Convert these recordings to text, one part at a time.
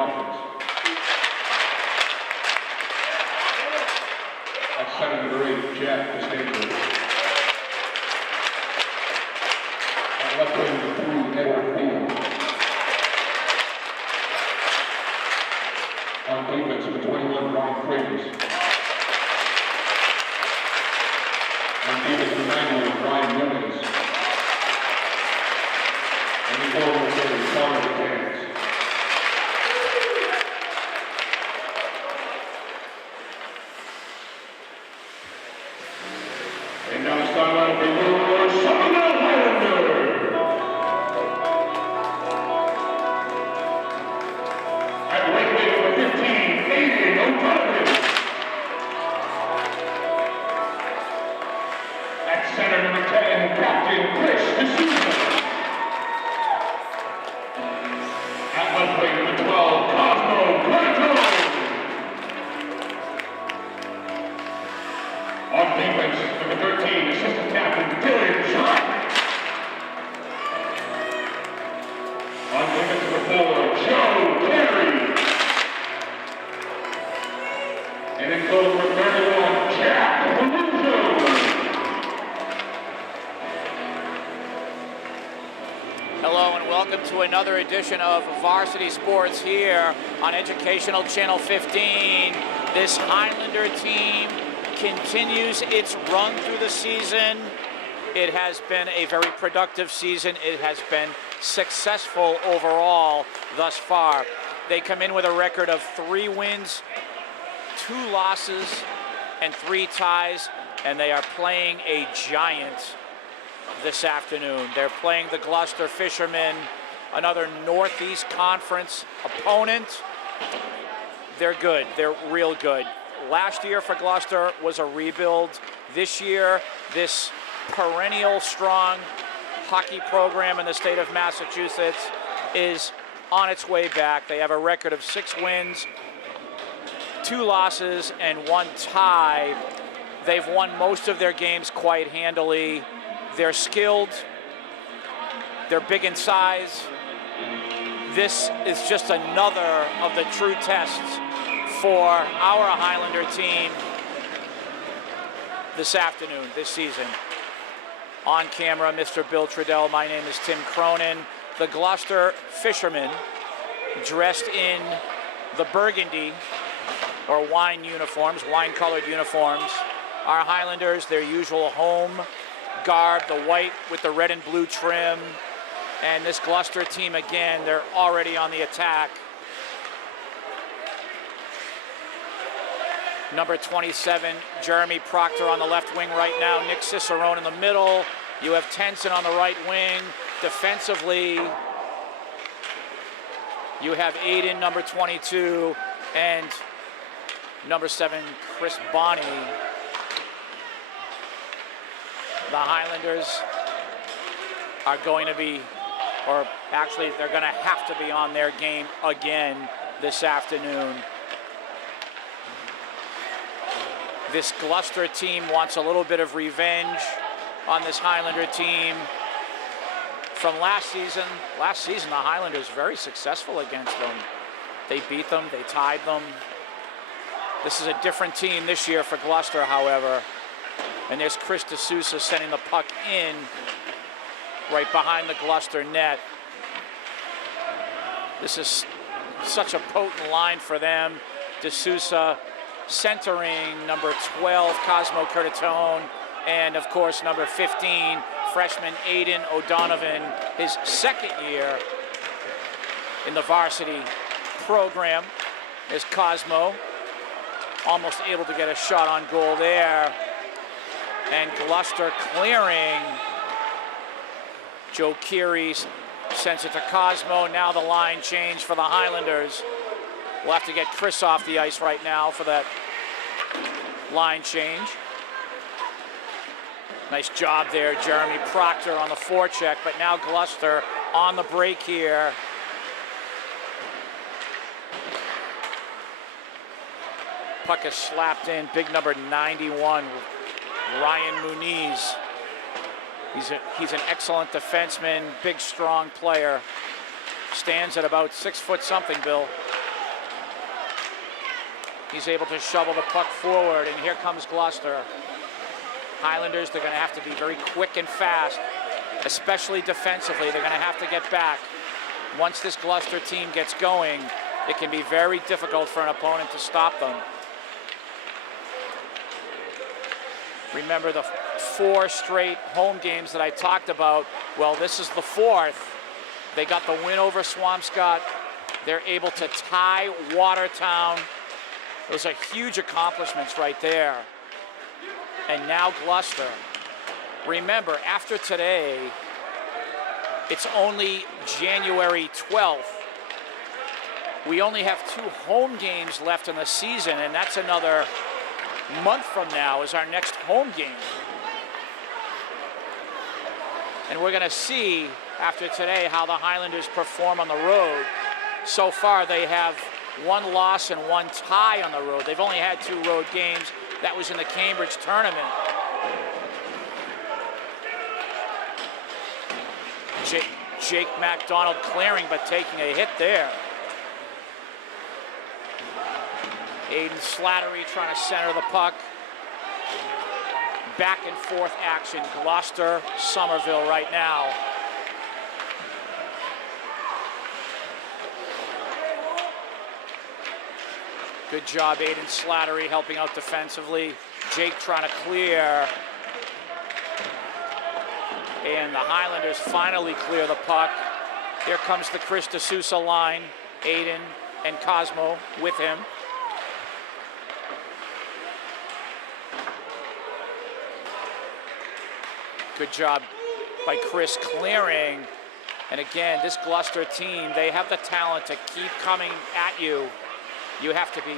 Muffins. At center, number 8, Jack Costanzo. At left wing, number 3, Edward Field. On defense, number 21, Ryan Freitas. On defense, number 91, Ryan Williams. And the forward, number 30, Connor McCanns. And now it's time out for your Summerville Highlanders. At right wing, number 15, Aiden O'Donovan. At center, number 10, Captain Chris D'Souza. At left wing, number 12, Cosmo Quanto. On defense, number 13, assistant captain Dylan Sharp. On defense, number 4, Joe Carey. And in goal, number 31, Jack Paluzzo. Hello and welcome to another edition of Varsity Sports here on Educational Channel 15. This Highlander team continues its run through the season. It has been a very productive season. It has been successful overall thus far. They come in with a record of 3 wins, 2 losses, and 3 ties, and they are playing a giant this afternoon. They're playing the Gloucester Fishermen, another Northeast Conference opponent. They're good. They're real good. Last year for Gloucester was a rebuild. This year, this perennial strong hockey program in the state of Massachusetts is on its way back. They have a record of 6 wins, 2 losses, and 1 tie. They've won most of their games quite handily. They're skilled. They're big in size. This is just another of the true tests for our Highlander team this afternoon, this season. On camera, Mr. Bill Trudell. My name is Tim Cronin. The Gloucester Fishermen, dressed in the burgundy or wine uniforms, wine-colored uniforms. Our Highlanders, their usual home garb, the white with the red and blue trim. And this Gloucester team, again, they're already on the attack. Number 27, Jeremy Proctor on the left wing right now. Nick Cicerone in the middle. You have Tenson on the right wing. Defensively, you have Aiden, number 22, and number 7, Chris Bonney. The Highlanders are going to be, or actually they're going to have to be on their game again this afternoon. This Gloucester team wants a little bit of revenge on this Highlander team from last season. Last season, the Highlanders very successful against them. They beat them, they tied them. This is a different team this year for Gloucester, however. And there's Chris D'Souza sending the puck in right behind the Gloucester net. This is such a potent line for them. D'Souza centering number 12, Cosmo Curtatone, and of course number 15, freshman Aiden O'Donovan, his second year in the varsity program. Is Cosmo almost able to get a shot on goal there. And Gloucester clearing. Joe Keary sends it to Cosmo. Now the line change for the Highlanders. We'll have to get Chris off the ice right now for that line change. Nice job there, Jeremy Proctor on the forecheck, but now Gloucester on the break here. Puck is slapped in, big number 91, Ryan Muniz. He's an excellent defenseman, big, strong player. Stands at about 6 foot something, Bill. He's able to shovel the puck forward, and here comes Gloucester. Highlanders, they're going to have to be very quick and fast, especially defensively. They're going to have to get back. Once this Gloucester team gets going, it can be very difficult for an opponent to stop them. Remember the 4 straight home games that I talked about? Well, this is the 4th. They got the win over Swampscott. They're able to tie Watertown. Those are huge accomplishments right there. And now Gloucester. Remember, after today, it's only January 12th. We only have 2 home games left in the season, and that's another month from now is our next home game. And we're going to see after today how the Highlanders perform on the road. So far, they have 1 loss and 1 tie on the road. They've only had 2 road games. That was in the Cambridge tournament. Jake MacDonald clearing, but taking a hit there. Aiden Slattery trying to center the puck. Back and forth action. Gloucester, Somerville right now. Good job, Aiden Slattery helping out defensively. Jake trying to clear. And the Highlanders finally clear the puck. Here comes the Chris D'Souza line. Aiden and Cosmo with him. Good job by Chris clearing. And again, this Gloucester team, they have the talent to keep coming at you. You have to be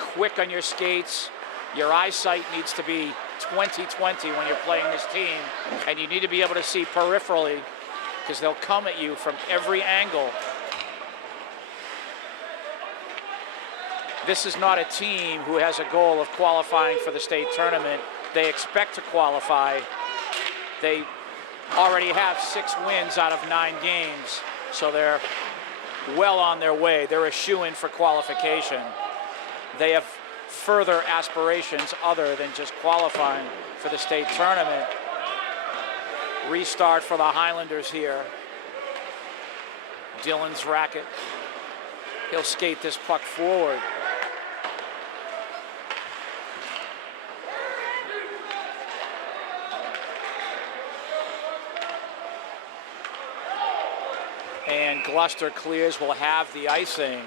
quick on your skates. Your eyesight needs to be 20/20 when you're playing this team. And you need to be able to see peripherally because they'll come at you from every angle. This is not a team who has a goal of qualifying for the state tournament. They expect to qualify. They already have 6 wins out of 9 games, so they're well on their way. They're a shoo-in for qualification. They have further aspirations other than just qualifying for the state tournament. Restart for the Highlanders here. Dylan's racket. He'll skate this puck forward. And Gloucester clears, will have the icing.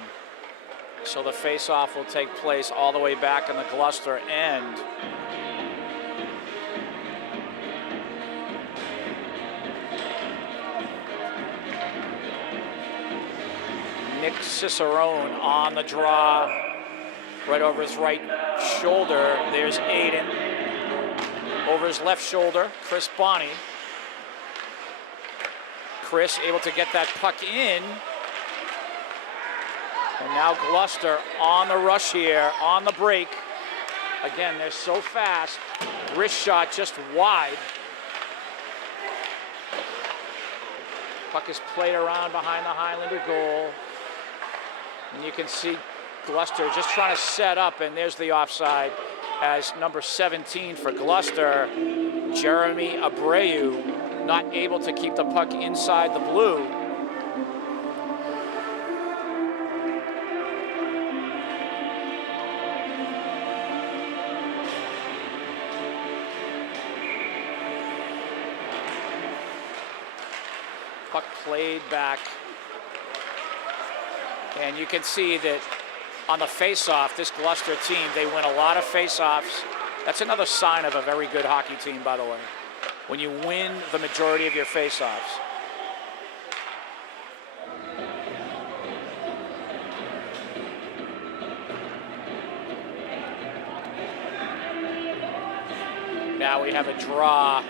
So the face-off will take place all the way back in the Gloucester end. Nick Cicerone on the draw, right over his right shoulder. There's Aiden. Over his left shoulder, Chris Bonney. Chris able to get that puck in. And now Gloucester on the rush here, on the break. Again, they're so fast. Wrist shot just wide. Puck is played around behind the Highlander goal. And you can see Gloucester just trying to set up, and there's the offside as number 17 for Gloucester, Jeremy Abreu, not able to keep the puck inside the blue. Puck played back. And you can see that on the face-off, this Gloucester team, they win a lot of face-offs. That's another sign of a very good hockey team, by the way, when you win the majority of your face-offs. Now we have a draw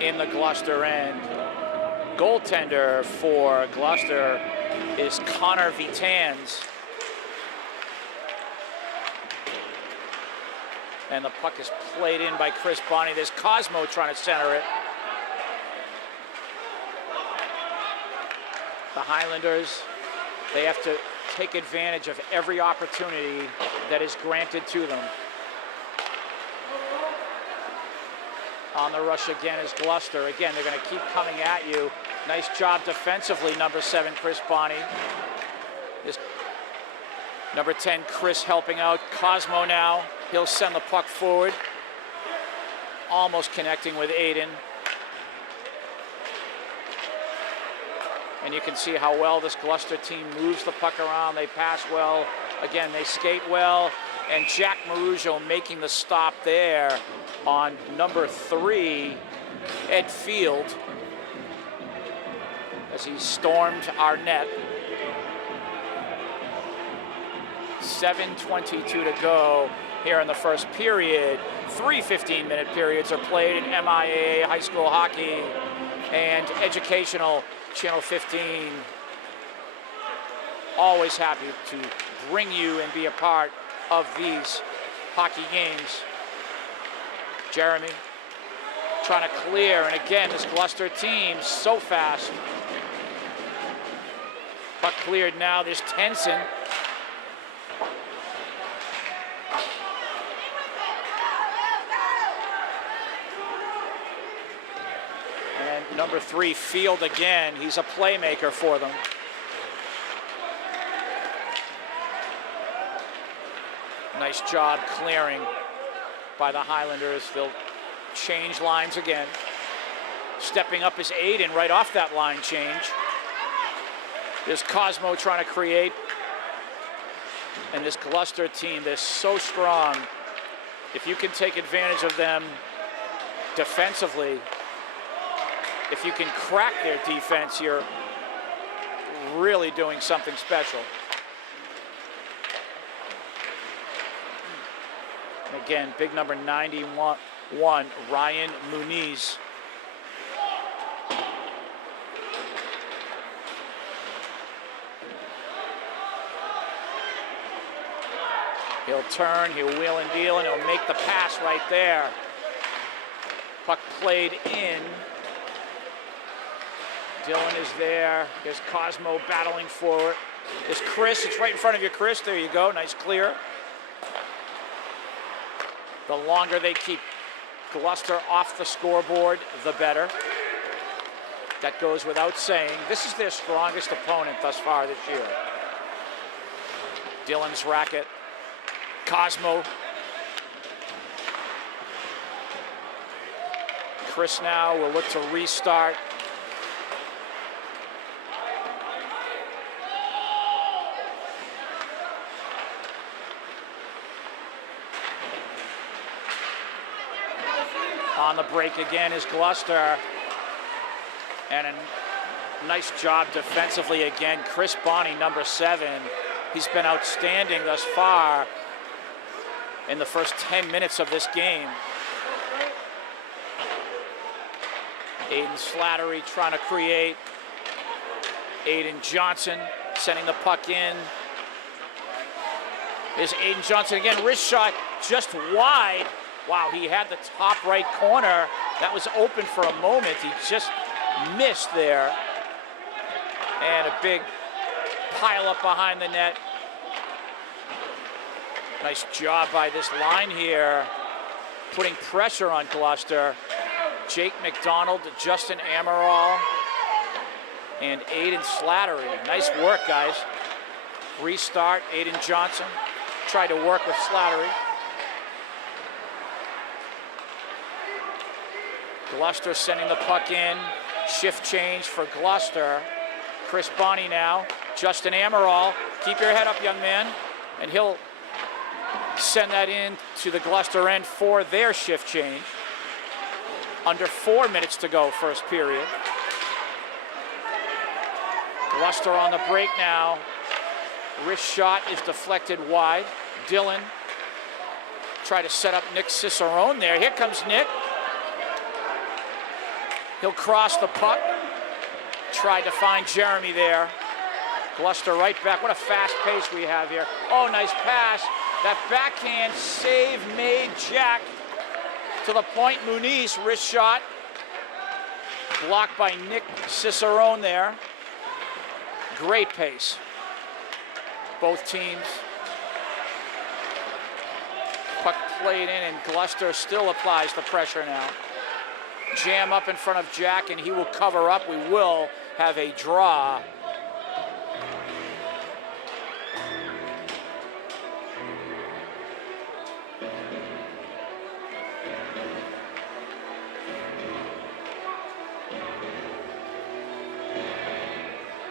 in the Gloucester end. Goaltender for Gloucester is Connor Vitans. And the puck is played in by Chris Bonney. There's Cosmo trying to center it. The Highlanders, they have to take advantage of every opportunity that is granted to them. On the rush again is Gloucester. Again, they're going to keep coming at you. Nice job defensively, number 7, Chris Bonney. This number 10, Chris helping out. Cosmo now. He'll send the puck forward. Almost connecting with Aiden. And you can see how well this Gloucester team moves the puck around. They pass well. Again, they skate well. And Jack Marujo making the stop there on number 3, Ed Field, as he stormed our net. 7:22 to go here in the first period. 3 15-minute periods are played in MIAA high school hockey and educational Channel 15. Always happy to bring you and be a part of these hockey games. Jeremy trying to clear, and again, this Gloucester team so fast. Puck cleared now, there's Tenson. And number 3, Field again, he's a playmaker for them. Nice job clearing by the Highlanders. They'll change lines again. Stepping up is Aiden right off that line change. There's Cosmo trying to create. And this Gloucester team, they're so strong. If you can take advantage of them defensively, if you can crack their defense, you're really doing something special. Again, big number 91, Ryan Muniz. He'll turn, he'll wheel and deal, and he'll make the pass right there. Puck played in. Dylan is there. There's Cosmo battling forward. There's Chris, it's right in front of you, Chris. There you go, nice clear. The longer they keep Gloucester off the scoreboard, the better. That goes without saying. This is their strongest opponent thus far this year. Dylan's racket. Cosmo. Chris now will look to restart. On the break again is Gloucester. And a nice job defensively again. Chris Bonney, number 7. He's been outstanding thus far in the first 10 minutes of this game. Aiden Slattery trying to create. Aiden Johnson sending the puck in. There's Aiden Johnson again, wrist shot just wide. Wow, he had the top right corner. That was open for a moment. He just missed there. And a big pile up behind the net. Nice job by this line here, putting pressure on Gloucester. Jake McDonald, Justin Amaral, and Aiden Slattery. Nice work, guys. Restart, Aiden Johnson tried to work with Slattery. Gloucester sending the puck in. Shift change for Gloucester. Chris Bonney now. Justin Amaral. Keep your head up, young man. And he'll send that in to the Gloucester end for their shift change. Under 4 minutes to go, first period. Gloucester on the break now. Wrist shot is deflected wide. Dylan try to set up Nick Cicerone there. Here comes Nick. He'll cross the puck. Tried to find Jeremy there. Gloucester right back. What a fast pace we have here. Oh, nice pass. That backhand save made Jack to the point. Muniz, wrist shot. Blocked by Nick Cicerone there. Great pace. both teams. Puck played in, and Gloucester still applies the pressure now. Jam up in front of Jack, and he will cover up. We will have a draw.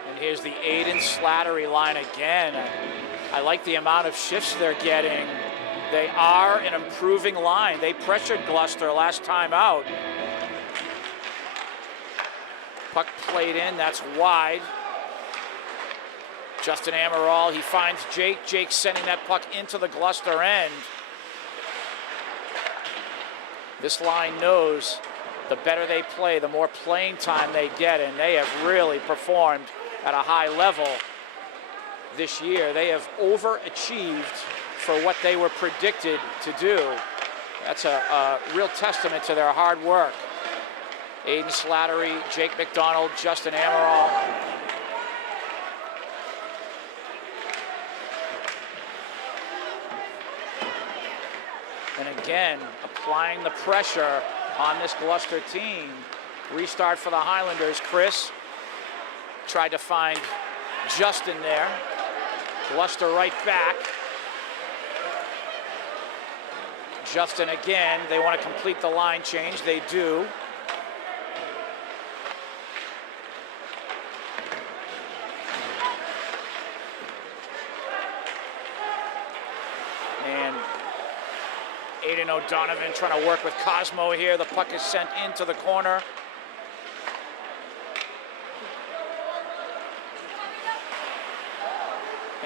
And here's the Aiden Slattery line again. I like the amount of shifts they're getting. They are an improving line. They pressured Gloucester last time out. Puck played in, that's wide. Justin Amaral, he finds Jake. Jake sending that puck into the Gloucester end. This line knows the better they play, the more playing time they get, and they have really performed at a high level this year. They have overachieved for what they were predicted to do. That's a real testament to their hard work. Aiden Slattery, Jake McDonald, Justin Amaral. And again, applying the pressure on this Gloucester team. Restart for the Highlanders. Chris tried to find Justin there. Gloucester right back. Justin again, they want to complete the line change. They do. And Aiden O'Donovan trying to work with Cosmo here. The puck is sent into the corner.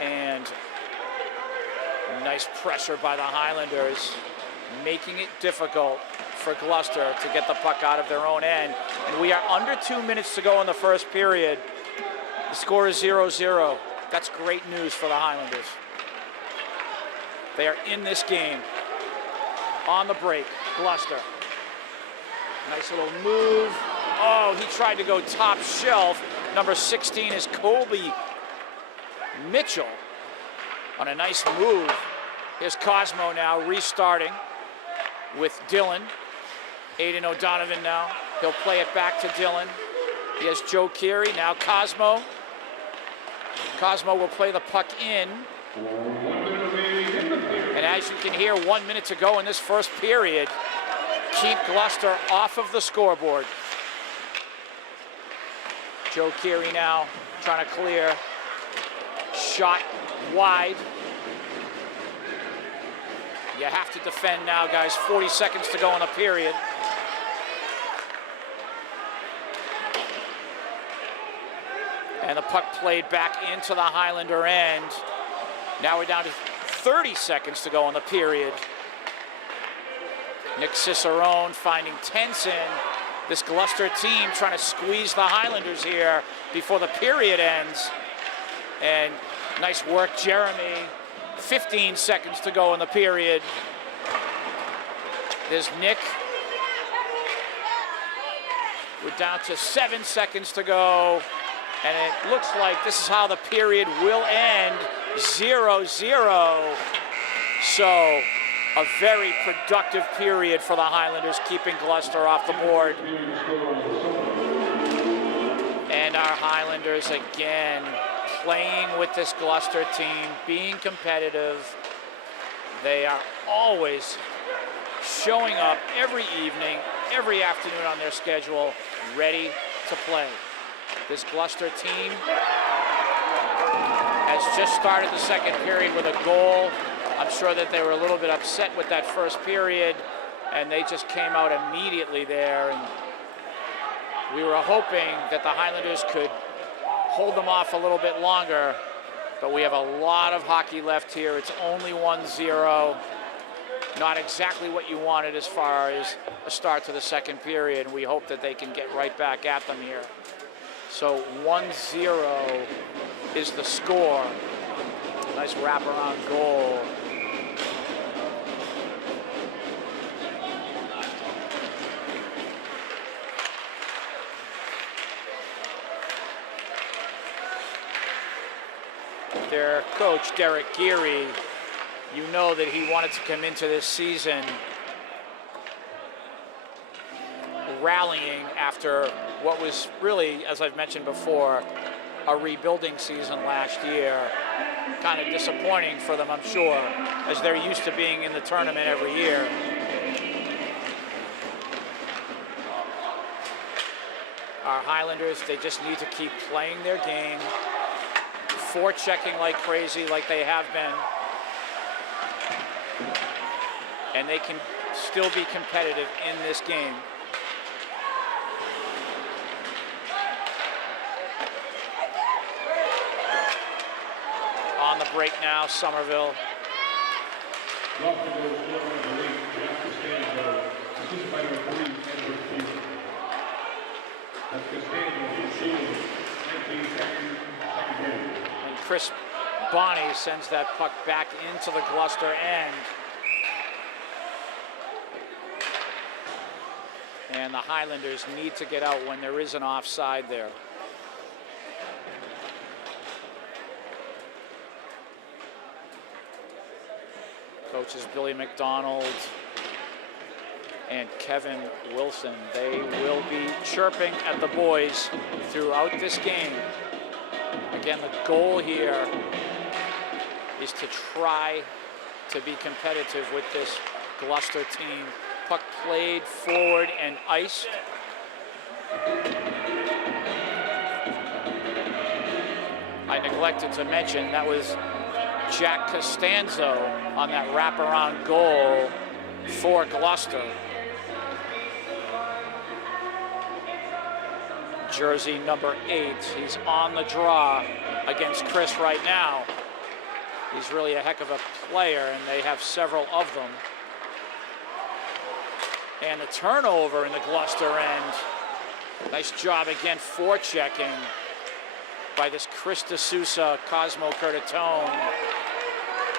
And nice pressure by the Highlanders, making it difficult for Gloucester to get the puck out of their own end. And we are under 2 minutes to go in the first period. The score is 0-0. That's great news for the Highlanders. They are in this game. On the break, Gloucester. Nice little move. Oh, he tried to go top shelf. Number 16 is Colby Mitchell on a nice move. Here's Cosmo now restarting with Dylan. Aiden O'Donovan now. He'll play it back to Dylan. He has Joe Keary. Now Cosmo. Cosmo will play the puck in. And as you can hear, 1 minute to go in this first period. Keep Gloucester off of the scoreboard. Joe Keary now trying to clear. Shot wide. You have to defend now, guys. 40 seconds to go in the period. And the puck played back into the Highlander end. Now we're down to 30 seconds to go in the period. Nick Cicerone finding Tenson. This Gloucester team trying to squeeze the Highlanders here before the period ends. And nice work, Jeremy. 15 seconds to go in the period. There's Nick. We're down to 7 seconds to go. And it looks like this is how the period will end, 0-0. So a very productive period for the Highlanders, keeping Gloucester off the board. And our Highlanders again playing with this Gloucester team, being competitive. They are always showing up every evening, every afternoon on their schedule, ready to play. This Gloucester team has just started the second period with a goal. I'm sure that they were a little bit upset with that first period, and they just came out immediately there. And we were hoping that the Highlanders could hold them off a little bit longer, but we have a lot of hockey left here. It's only 1-0. Not exactly what you wanted as far as a start to the second period, and we hope that they can get right back at them here. So 1-0 is the score. Nice wraparound goal. There their coach, Derek Geary, you know that he wanted to come into this season rallying after what was really, as I've mentioned before, a rebuilding season last year. Kind of disappointing for them, I'm sure, as they're used to being in the tournament every year. Our Highlanders, they just need to keep playing their game, forechecking like crazy like they have been, and they can still be competitive in this game. On the break now, Somerville. And Chris Bonney sends that puck back into the Gloucester end. And the Highlanders need to get out when there is an offside there. Coaches Billy McDonald and Kevin Wilson, they will be chirping at the boys throughout this game. Again, the goal here is to try to be competitive with this Gloucester team. Puck played forward and iced. I neglected to mention that was Jack Costanzo on that wraparound goal for Gloucester. Jersey number 8, he's on the draw against Chris right now. He's really a heck of a player, and they have several of them. And the turnover in the Gloucester end. Nice job again forechecking by this Chris D'Souza, Cosmo Curtatone,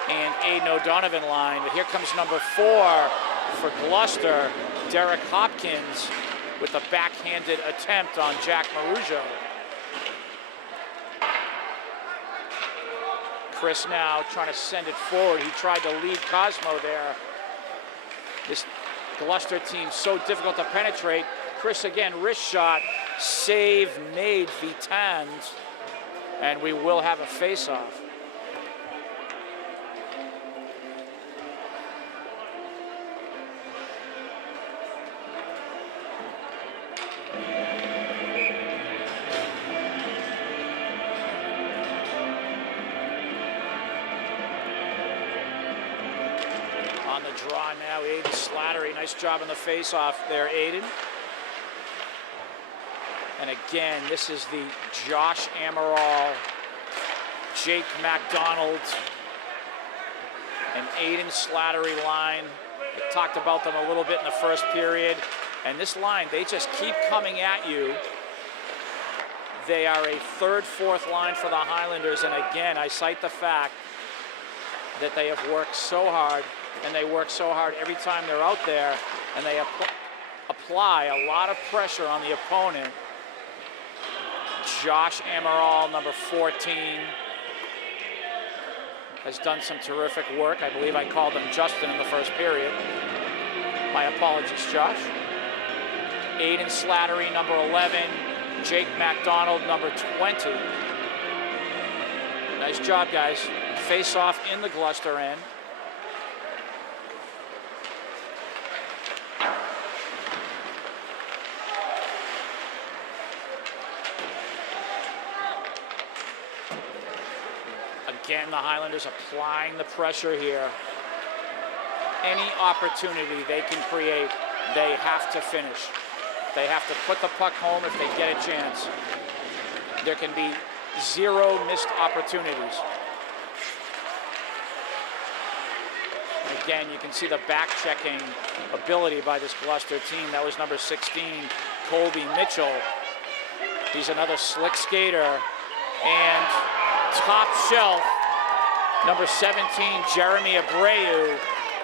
and Aiden O'Donovan line. But here comes number 4 for Gloucester, Derek Hopkins, with a backhanded attempt on Jack Marujo. Chris now trying to send it forward. He tried to lead Cosmo there. This Gloucester team so difficult to penetrate. Chris again, wrist shot, save made Vitans, and we will have a face-off. On the draw now, Aiden Slattery. Nice job on the face-off there, Aiden. And again, this is the Josh Amaral, Jake MacDonald, and Aiden Slattery line. I talked about them a little bit in the first period. And this line, they just keep coming at you. They are a third, fourth line for the Highlanders. And again, I cite the fact that they have worked so hard, and they work so hard every time they're out there, and they apply a lot of pressure on the opponent. Josh Amaral, number 14, has done some terrific work. I believe I called him Justin in the first period. My apologies, Josh. Aiden Slattery, number 11. Jake MacDonald, number 20. Nice job, guys. Face off in the Gloucester end. Again, the Highlanders applying the pressure here. Any opportunity they can create, they have to finish. They have to put the puck home if they get a chance. There can be 0 missed opportunities. Again, you can see the back-checking ability by this Gloucester team. That was number 16, Colby Mitchell. He's another slick skater. And top shelf, number 17, Jeremy Abreu,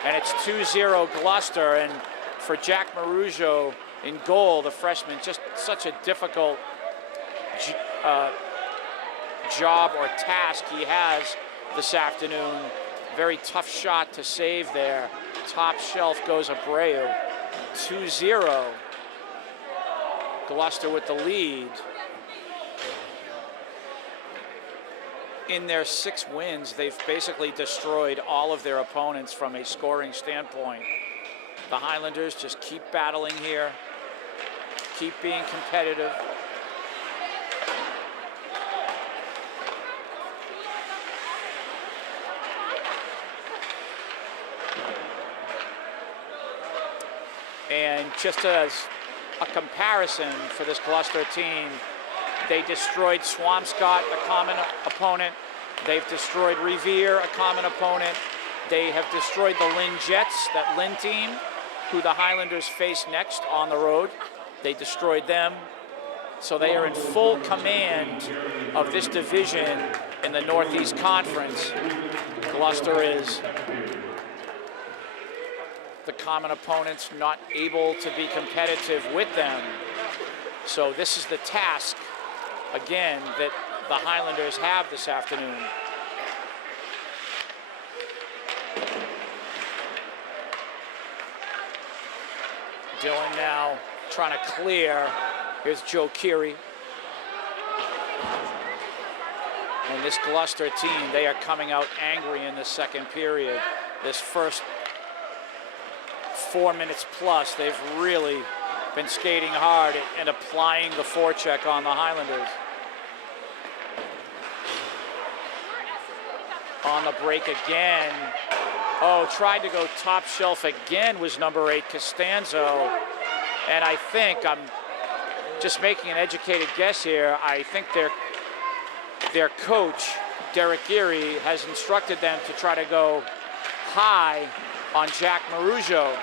and it's 2-0 Gloucester. And for Jack Marujo in goal, the freshman, just such a difficult job or task he has this afternoon. Very tough shot to save there. Top shelf goes Abreu. 2-0. Gloucester with the lead. In their 6 wins, they've basically destroyed all of their opponents from a scoring standpoint. The Highlanders just keep battling here, keep being competitive. And just as a comparison for this Gloucester team, they destroyed Swampscott, a common opponent. They've destroyed Revere, a common opponent. They have destroyed the Lynn Jets, that Lynn team, who the Highlanders face next on the road. They destroyed them. So they are in full command of this division in the Northeast Conference. Gloucester is the common opponents not able to be competitive with them. So this is the task, again, that the Highlanders have this afternoon. Dylan now trying to clear. Here's Joe Keary. And this Gloucester team, they are coming out angry in the second period. This first 4 minutes plus, they've really been skating hard and applying the forecheck on the Highlanders. On the break again. Oh, tried to go top shelf again was number 8, Costanzo. And I think, I'm just making an educated guess here, I think their coach, Derek Geary, has instructed them to try to go high on Jack Marujo.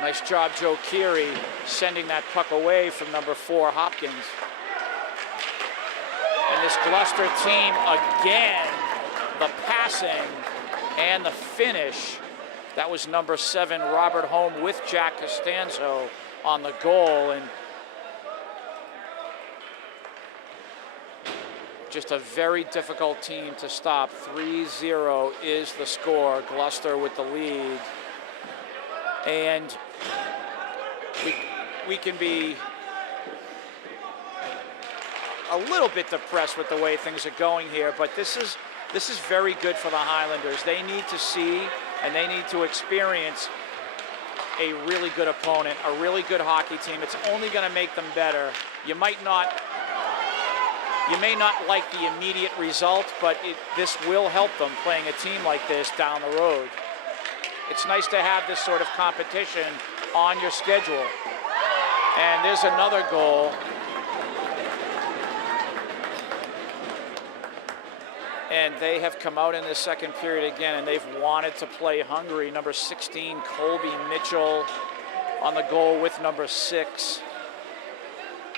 Nice job, Joe Keary, sending that puck away from number 4, Hopkins. And this Gloucester team, again, the passing and the finish. That was number 7, Robert Holm, with Jack Costanzo on the goal. And just a very difficult team to stop. 3-0 is the score. Gloucester with the lead. And we can be a little bit depressed with the way things are going here, but this is very good for the Highlanders. They need to see and they need to experience a really good opponent, a really good hockey team. It's only going to make them better. You may not like the immediate result, but this will help them playing a team like this down the road. It's nice to have this sort of competition on your schedule. And there's another goal. And they have come out in the second period again, and they've wanted to play hungry. Number 16, Colby Mitchell, on the goal with number 6.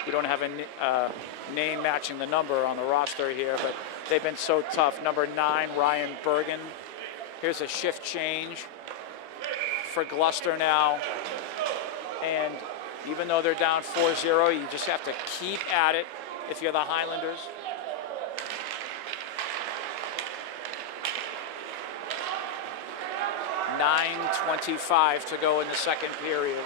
We don't have a name matching the number on the roster here, but they've been so tough. Number 9, Ryan Bergen. Here's a shift change for Gloucester now. And even though they're down 4-0, you just have to keep at it if you're the Highlanders. .9:25 to go in the second period.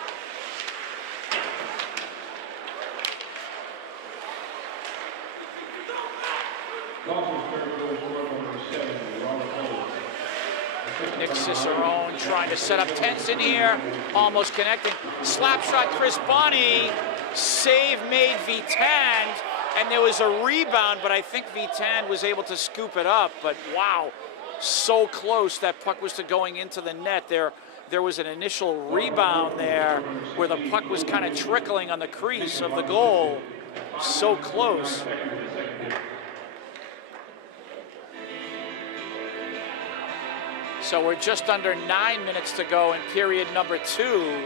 Nick Cicerone trying to set up Tenson here, almost connecting. Slap shot, Chris Bonney. Save made Vitan, and there was a rebound, but I think Vitan was able to scoop it up. But wow, so close that puck was to going into the net. There was an initial rebound there where the puck was kind of trickling on the crease of the goal. So close. So we're just under 9 minutes to go in period number 2.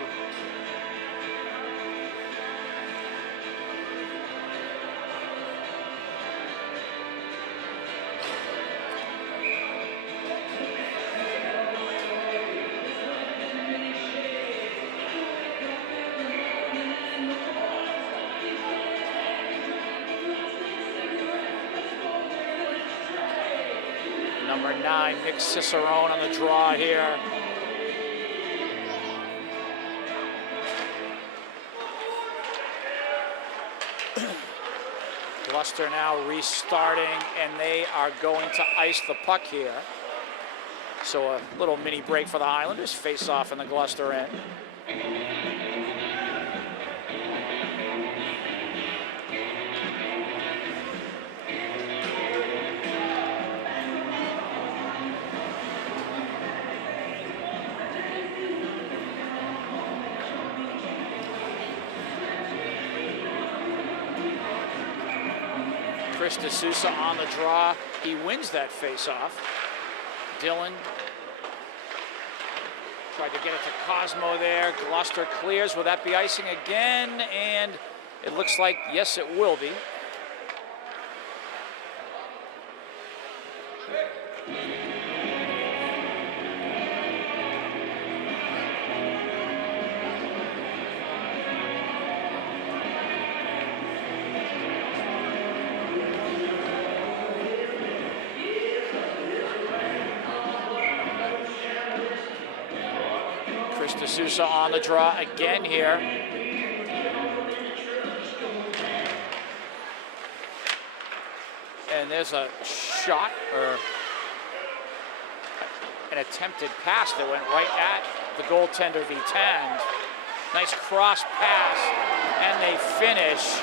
9, Nick Cicerone on the draw here. Gloucester now restarting, and they are going to ice the puck here. So a little mini break for the Highlanders. Face off in the Gloucester end. Chris D'Souza on the draw. He wins that face-off. Dylan tried to get it to Cosmo there. Gloucester clears. Will that be icing again? And it looks like, yes, it will be. Chris D'Souza on the draw again here. And there's a shot or an attempted pass that went right at the goaltender Vitand. Nice cross pass, and they finish.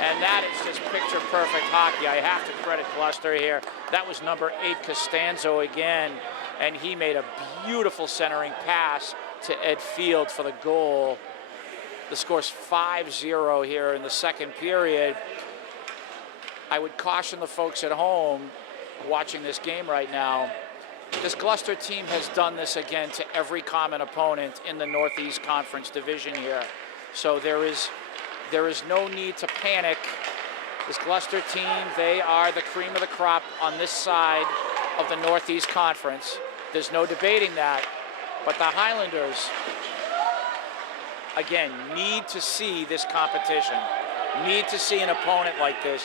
And that is just picture perfect hockey. I have to credit Gloucester here. That was number 8 Costanzo again, and he made a beautiful centering pass to Ed Field for the goal. The score's 5-0 here in the second period. I would caution the folks at home watching this game right now. This Gloucester team has done this again to every common opponent in the Northeast Conference division here. So there is no need to panic. This Gloucester team, they are the cream of the crop on this side of the Northeast Conference. There's no debating that. But the Highlanders, again, need to see this competition, need to see an opponent like this.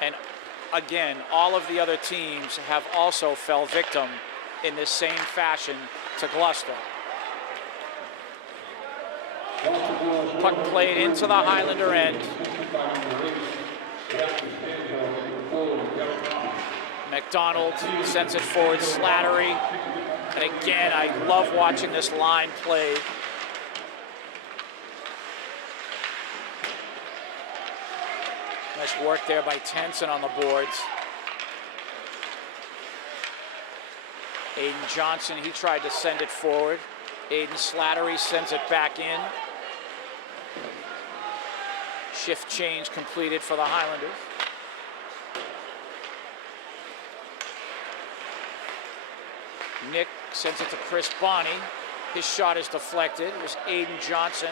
And again, all of the other teams have also fell victim in this same fashion to Gloucester. Puck played into the Highlander end. McDonald sends it forward, Slattery. And again, I love watching this line played. Nice work there by Tenson on the boards. Aiden Johnson, he tried to send it forward. Aiden Slattery sends it back in. Shift change completed for the Highlanders. Nick sends it to Chris Bonney. His shot is deflected. It was Aiden Johnson.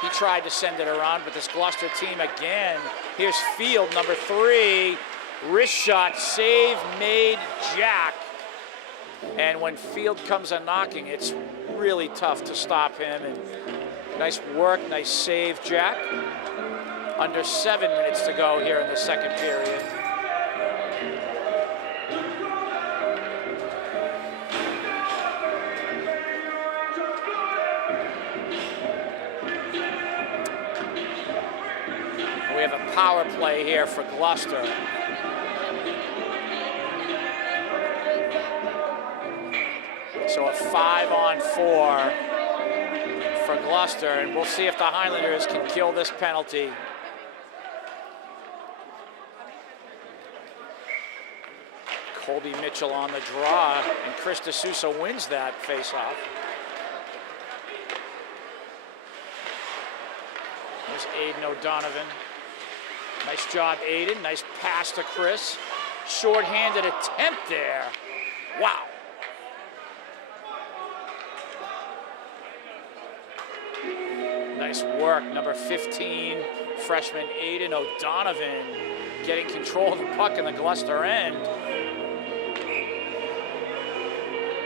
He tried to send it around, but this Gloucester team again. Here's Field, number 3. Wrist shot, save made Jack. And when Field comes a knocking, it's really tough to stop him. And nice work, nice save, Jack. Under 7 minutes to go here in the second period. We have a power play here for Gloucester. So a 5-on-4 for Gloucester, and we'll see if the Highlanders can kill this penalty. Colby Mitchell on the draw, and Chris D'Souza wins that faceoff. There's Aiden O'Donovan. Nice job, Aiden. Nice pass to Chris. Short-handed attempt there. Wow. Nice work, number 15, freshman Aiden O'Donovan getting control of the puck in the Gloucester end.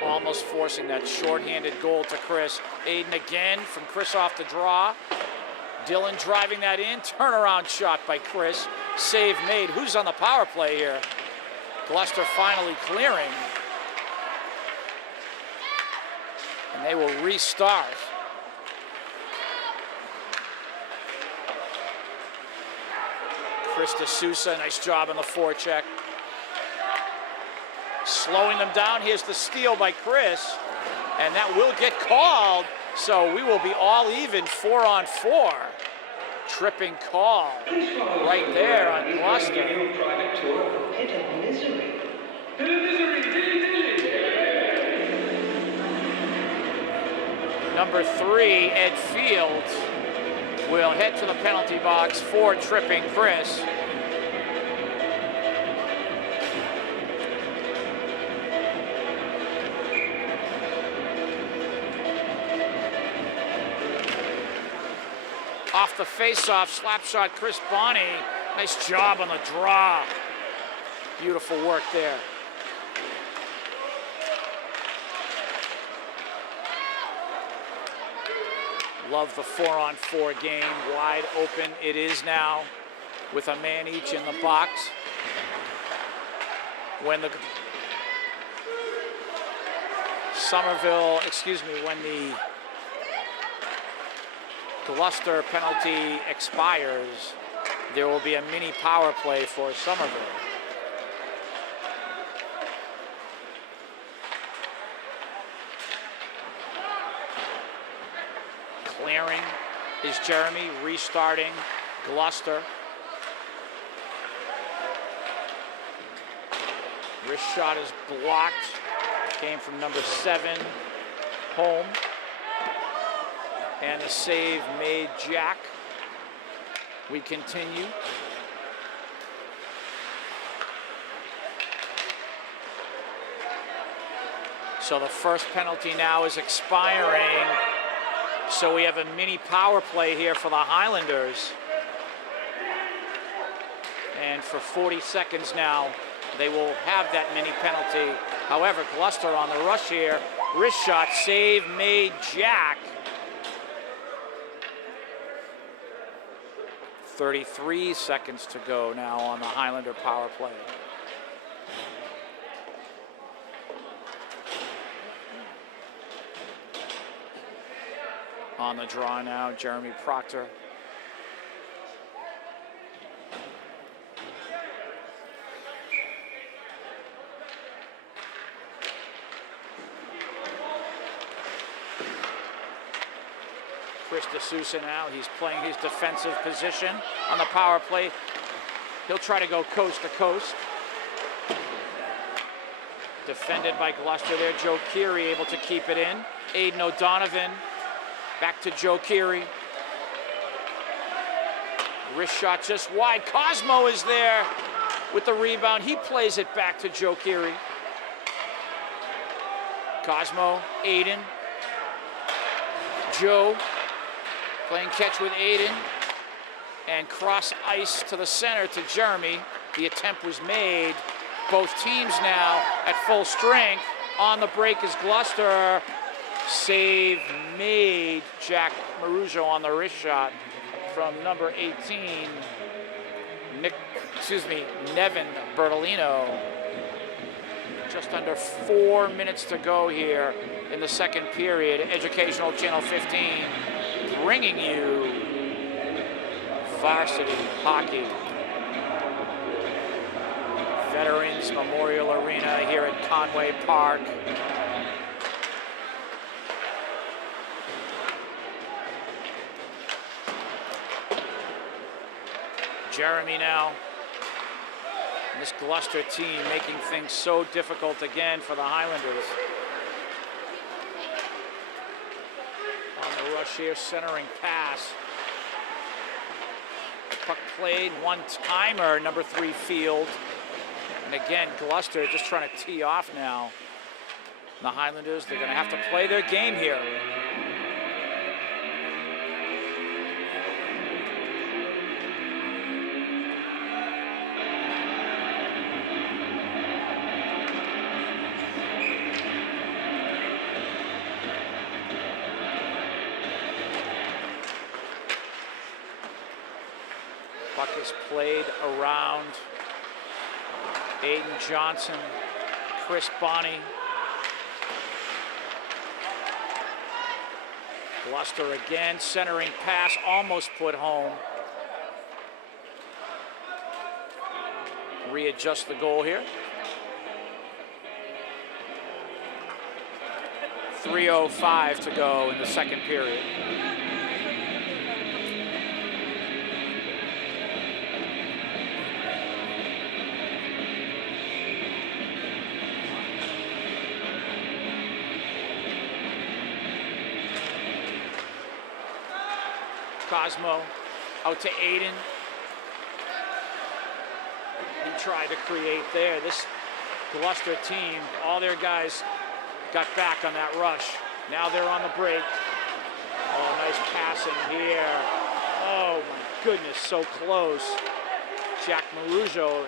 Almost forcing that short-handed goal to Chris. Aiden again from Chris off the draw. Dylan driving that in, turnaround shot by Chris. Save made. Who's on the power play here? Gloucester finally clearing. And they will restart. Chris D'Souza, nice job on the forecheck. Slowing them down. Here's the steal by Chris. And that will get called. So we will be all even 4-on-4. Tripping call right there on Gloucester. Number 3, Ed Fields, will head to the penalty box for tripping Chris. Off the face-off, slap shot, Chris Bonney. Nice job on the draw. Beautiful work there. Love the 4-on-4 game. Wide open it is now with a man each in the box. When the when the Gloucester penalty expires, there will be a mini power play for Somerville. Clearing is Jeremy, restarting Gloucester. Wrist shot is blocked. Came from number 7, Home. And the save made Jack. We continue. So the first penalty now is expiring. So we have a mini power play here for the Highlanders. And for 40 seconds now, they will have that mini penalty. However, Gloucester on the rush here. Wrist shot, save made Jack. 33 seconds to go now on the Highlander power play. On the draw now, Jeremy Proctor. Chris D'Souza now, he's playing his defensive position on the power play. He'll try to go coast to coast. Defended by Gloucester there. Joe Keary able to keep it in. Aiden O'Donovan back to Joe Keary. Wrist shot just wide. Cosmo is there with the rebound. He plays it back to Joe Keary. Cosmo, Aiden, Joe. Playing catch with Aiden, and cross ice to the center to Jeremy. The attempt was made. Both teams now at full strength. On the break is Gloucester. Save made Jack Marujo on the wrist shot from number 18, Nevin Bertolino. Just under 4 minutes to go here in the second period. Educational Channel 15. Bringing you varsity hockey. Veterans Memorial Arena here at Conway Park. Jeremy now. This Gloucester team making things so difficult again for the Highlanders. Rush here, centering pass. Puck played, one-timer, number 3 Field. And again, Gloucester just trying to tee off now. The Highlanders, they're going to have to play their game here. Puck puck is played around Aiden Johnson, Chris Bonney. Gloucester again, centering pass, almost put home. Readjust the goal here. 3:05 to go in the second period. Cosmo out to Aiden. He tried to create there. This Gloucester team, all their guys got back on that rush. Now they're on the break. Oh, nice passing here. Oh my goodness, so close. Jack Marujo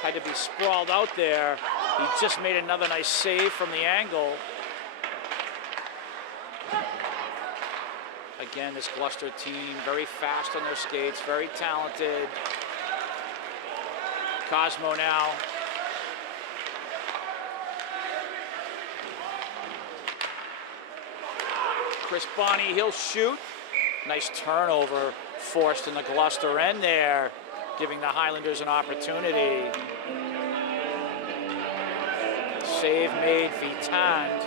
had to be sprawled out there. He just made another nice save from the angle. Again, this Gloucester team, very fast on their skates, very talented. Cosmo now. Chris Bonney, he'll shoot. Nice turnover forced in the Gloucester end there, giving the Highlanders an opportunity. Save made, Vitant.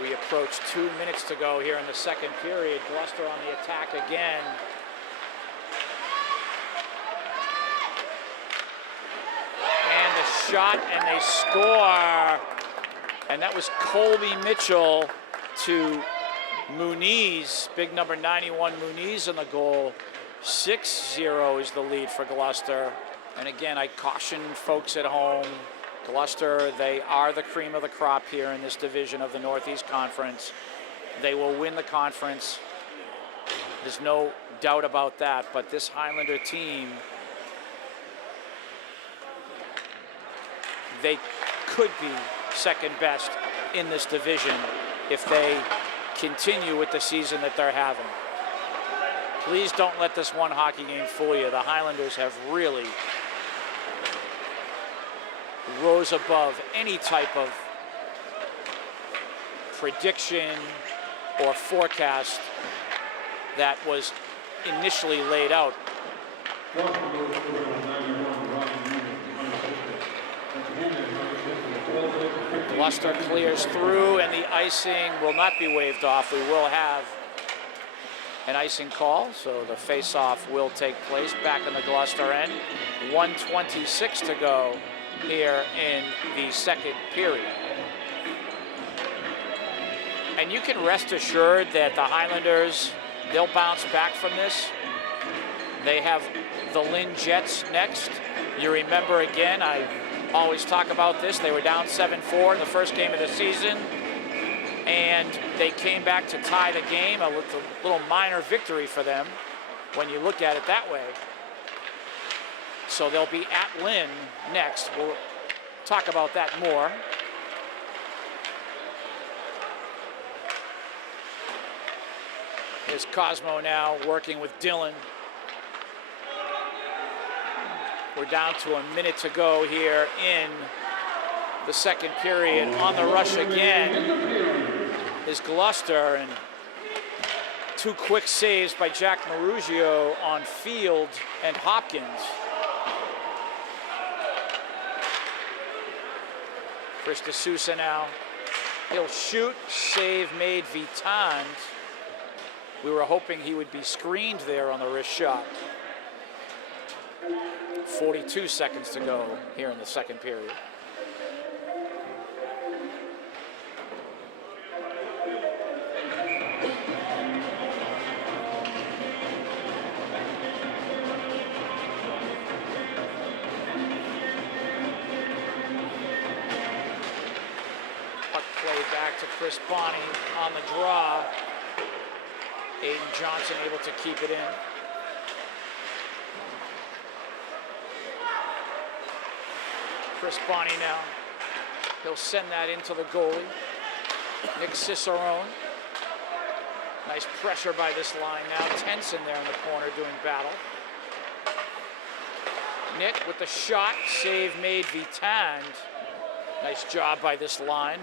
We approach 2 minutes to go here in the second period. Gloucester on the attack again. And the shot, and they score. And that was Colby Mitchell to Muniz, big number 91 Muniz in the goal. 6-0 is the lead for Gloucester. And again, I caution folks at home, Gloucester, they are the cream of the crop here in this division of the Northeast Conference. They will win the conference. There's no doubt about that, but this Highlander team, they could be second best in this division if they continue with the season that they're having. Please don't let this one hockey game fool you. The Highlanders have really rose above any type of prediction or forecast that was initially laid out. Gloucester clears through, and the icing will not be waved off. We will have an icing call, so the face-off will take place back in the Gloucester end. 1:26 to go here in the second period. And you can rest assured that the Highlanders, they'll bounce back from this. They have the Lynn Jets next. You remember, again, I always talk about this. They were down 7-4 in the first game of the season, and they came back to tie the game. A little minor victory for them when you look at it that way. So they'll be at Lynn next. We'll talk about that more. Here's Cosmo now working with Dylan. We're down to a minute to go here in the second period. On the rush again is Gloucester, and two quick saves by Jack Marugio on Field and Hopkins. Chris D'Souza now. He'll shoot. Save made, Vitant. We were hoping he would be screened there on the wrist shot. 42 seconds to go here in the second period. Puck played back to Chris Bonney on the draw. Aiden Johnson able to keep it in. Chris Bonney now. He'll send that into the goalie. Nick Cicerone. Nice pressure by this line now. Tenson there in the corner doing battle. Nick with the shot. Save made Vitand. Nice job by this line.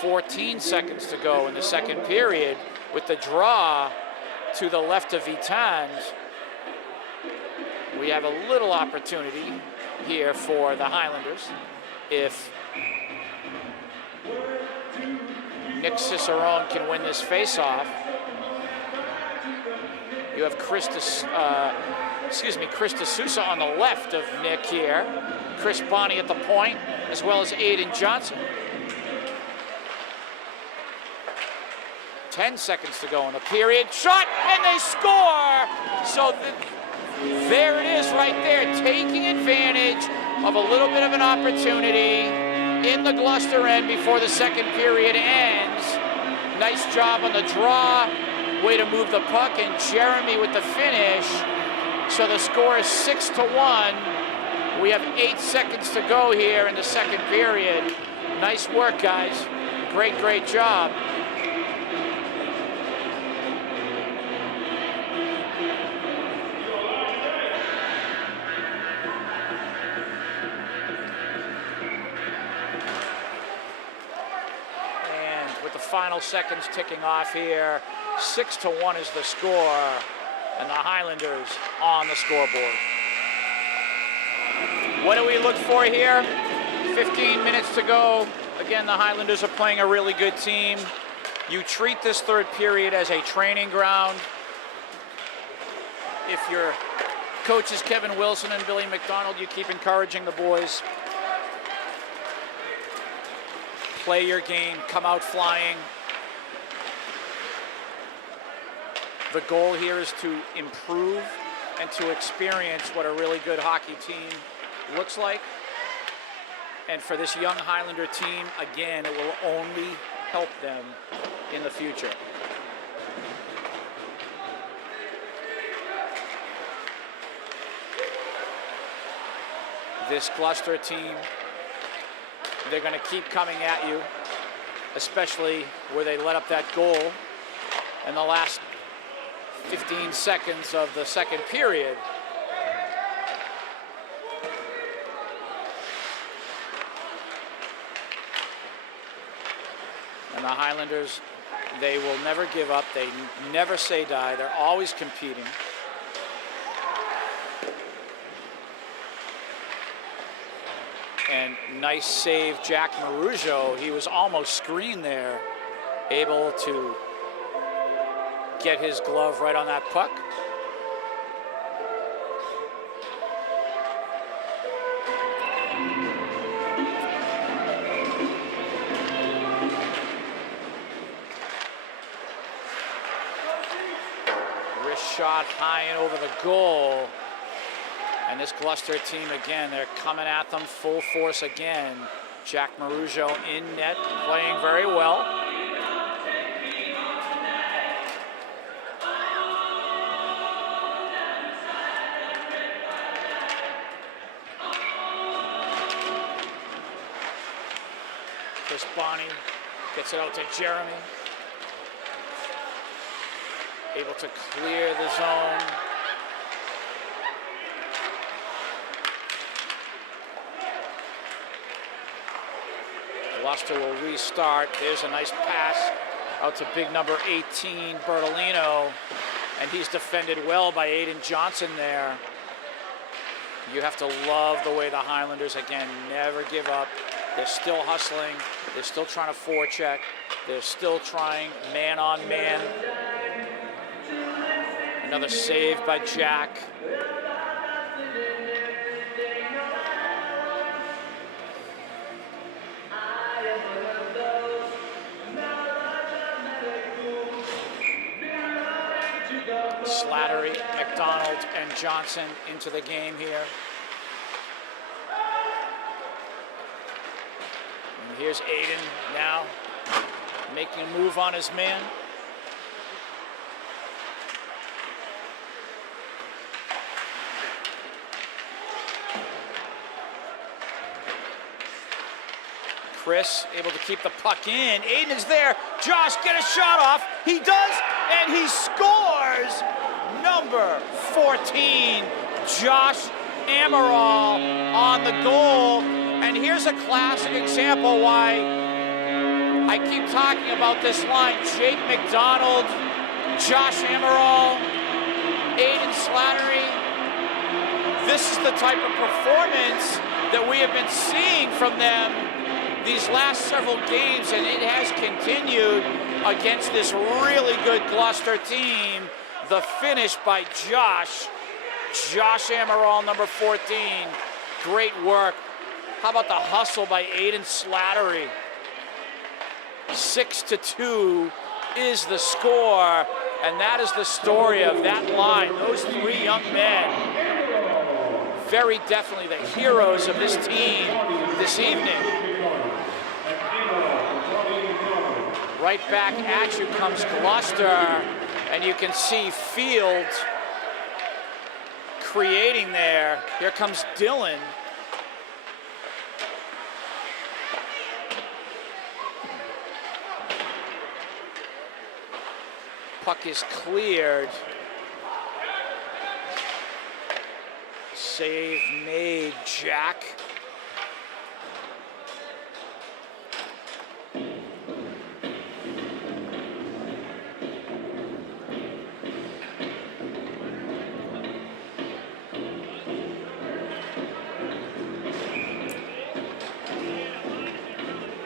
14 seconds to go in the second period with the draw to the left of Vitand. We have a little opportunity here for the Highlanders if Nick Cicerone can win this faceoff. You have Chris D'Souza on the left of Nick here. Chris Bonney at the point, as well as Aiden Johnson. 10 seconds to go in the period. Shot, and they score! So there it is right there, taking advantage of a little bit of an opportunity in the Gloucester end before the second period ends. Nice job on the draw. Way to move the puck, and Jeremy with the finish. So the score is 6-1. We have 8 seconds to go here in the second period. Nice work, guys. Great, great job. Final seconds ticking off here. 6-1 is the score, and the Highlanders on the scoreboard. What do we look for here? 15 minutes to go. Again, the Highlanders are playing a really good team. You treat this third period as a training ground. If your coach is Kevin Wilson and Billy McDonald, you keep encouraging the boys. Play your game, come out flying. The goal here is to improve and to experience what a really good hockey team looks like. And for this young Highlander team, again, it will only help them in the future. This Gloucester team, they're going to keep coming at you, especially where they let up that goal in the last 15 seconds of the second period. And the Highlanders, they will never give up. They never say die. They're always competing. And nice save, Jack Marujo. He was almost screened there, able to get his glove right on that puck. Wrist shot high and over the goal. And this Gloucester team, again, they're coming at them full force again. Jack Marujo in net, playing very well. Chris Bonney gets it out to Jeremy. Able to clear the zone. Gloucester will restart. There's a nice pass out to big number 18, Bertolino, and he's defended well by Aiden Johnson there. You have to love the way the Highlanders, again, never give up. They're still hustling. They're still trying to forecheck. They're still trying man on man. Another save by Jack. Slattery, McDonald, and Johnson into the game here. And here's Aiden now making a move on his man. Chris able to keep the puck in. Aiden is there. Josh, get a shot off. He does, and he scores. Number 14, Josh Amaral on the goal. And here's a classic example why I keep talking about this line. Jake McDonald, Josh Amaral, Aiden Slattery. This is the type of performance that we have been seeing from them these last several games, and it has continued against this really good Gloucester team. The finish by Josh Amaral, number 14. Great work. How about the hustle by Aiden Slattery? 6-2 is the score, and that is the story of that line. Those three young men, very definitely the heroes of this team this evening. Right back at you comes Gloucester, and you can see Field creating there. Here comes Dylan. Puck is cleared. Save made, Jack.